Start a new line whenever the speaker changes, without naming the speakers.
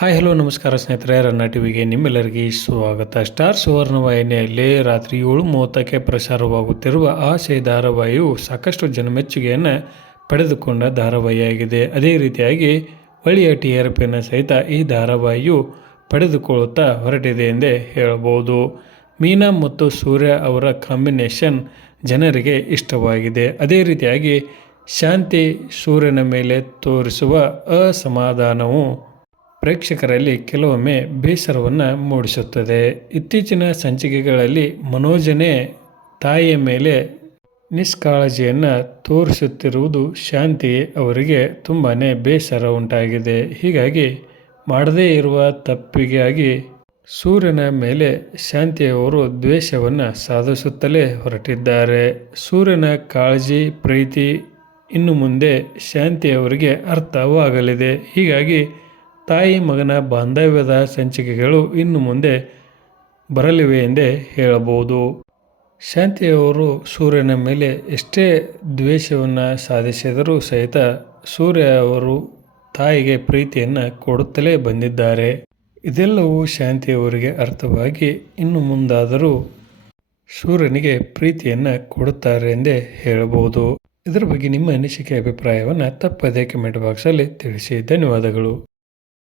Hi, hello, ನಮಸ್ಕಾರ ಸ್ನೇಹಿತರೆ, ರನ್ನ ಟಿವಿಗೆ ನಿಮ್ಮೆಲ್ಲರಿಗೆ ಸ್ವಾಗತ ಸ್ಟಾರ್ ಸುವರ್ಣ ವಾಹಿನಿಯಲ್ಲಿ ರಾತ್ರಿ ಏಳು ಮೂವತ್ತಕ್ಕೆ ಪ್ರಸಾರವಾಗುತ್ತಿರುವ ಆಸೆ ಧಾರಾವಾಹಿಯು ಸಾಕಷ್ಟು ಜನಮೆಚ್ಚುಗೆಯನ್ನು ಪಡೆದುಕೊಂಡ ಧಾರಾವಾಹಿಯಾಗಿದೆ. ಅದೇ ರೀತಿಯಾಗಿ ಒಳ್ಳೆಯ ಟಿ ಆರ್ ಪಿಯನ್ನು ಸಹಿತ ಈ ಧಾರಾವಾಹಿಯು ಪಡೆದುಕೊಳ್ಳುತ್ತಾ ಹೊರಟಿದೆ ಎಂದೇ ಹೇಳಬಹುದು. ಮೀನಾ ಮತ್ತು ಸೂರ್ಯ ಅವರ ಕಾಂಬಿನೇಷನ್ ಜನರಿಗೆ ಇಷ್ಟವಾಗಿದೆ. ಅದೇ ರೀತಿಯಾಗಿ ಶಾಂತಿ ಸೂರ್ಯನ ಮೇಲೆ ತೋರಿಸುವ ಅಸಮಾಧಾನವು ಪ್ರೇಕ್ಷಕರಲ್ಲಿ ಕೆಲವೊಮ್ಮೆ ಬೇಸರವನ್ನು ಮೂಡಿಸುತ್ತದೆ. ಇತ್ತೀಚಿನ ಸಂಚಿಕೆಗಳಲ್ಲಿ ಮನೋಜನೇ ತಾಯಿಯ ಮೇಲೆ ನಿಷ್ಕಾಳಜಿಯನ್ನು ತೋರಿಸುತ್ತಿರುವುದು ಶಾಂತಿ ಅವರಿಗೆ ತುಂಬಾ ಬೇಸರ ಉಂಟಾಗಿದೆ. ಹೀಗಾಗಿ ಮಾಡದೇ ಇರುವ ತಪ್ಪಿಗಾಗಿ ಸೂರ್ಯನ ಮೇಲೆ ಶಾಂತಿಯವರು ದ್ವೇಷವನ್ನು ಸಾಧಿಸುತ್ತಲೇ ಹೊರಟಿದ್ದಾರೆ. ಸೂರ್ಯನ ಕಾಳಜಿ, ಪ್ರೀತಿ ಇನ್ನು ಮುಂದೆ ಶಾಂತಿಯವರಿಗೆ ಅರ್ಥವಾಗಲಿದೆ. ಹೀಗಾಗಿ ತಾಯಿ ಮಗನ ಬಾಂಧವ್ಯದ ಸಂಚಿಕೆಗಳು ಇನ್ನು ಮುಂದೆ ಬರಲಿವೆ ಎಂದೇ ಹೇಳಬಹುದು. ಶಾಂತಿಯವರು ಸೂರ್ಯನ ಮೇಲೆ ಎಷ್ಟೇ ದ್ವೇಷವನ್ನು ಸಾಧಿಸಿದರೂ ಸಹಿತ ಸೂರ್ಯ ಅವರು ತಾಯಿಗೆ ಪ್ರೀತಿಯನ್ನು ಕೊಡುತ್ತಲೇ ಬಂದಿದ್ದಾರೆ. ಇದೆಲ್ಲವೂ ಶಾಂತಿಯವರಿಗೆ ಅರ್ಥವಾಗಿ ಇನ್ನು ಮುಂದಾದರೂ ಸೂರ್ಯನಿಗೆ ಪ್ರೀತಿಯನ್ನು ಕೊಡುತ್ತಾರೆ ಎಂದೇ ಹೇಳಬಹುದು. ಇದರ ಬಗ್ಗೆ ನಿಮ್ಮ ಅನಿಸಿಕೆ, ಅಭಿಪ್ರಾಯವನ್ನು ತಪ್ಪದೇ ಕಮೆಂಟ್ ಬಾಕ್ಸಲ್ಲಿ ತಿಳಿಸಿ. ಧನ್ಯವಾದಗಳು.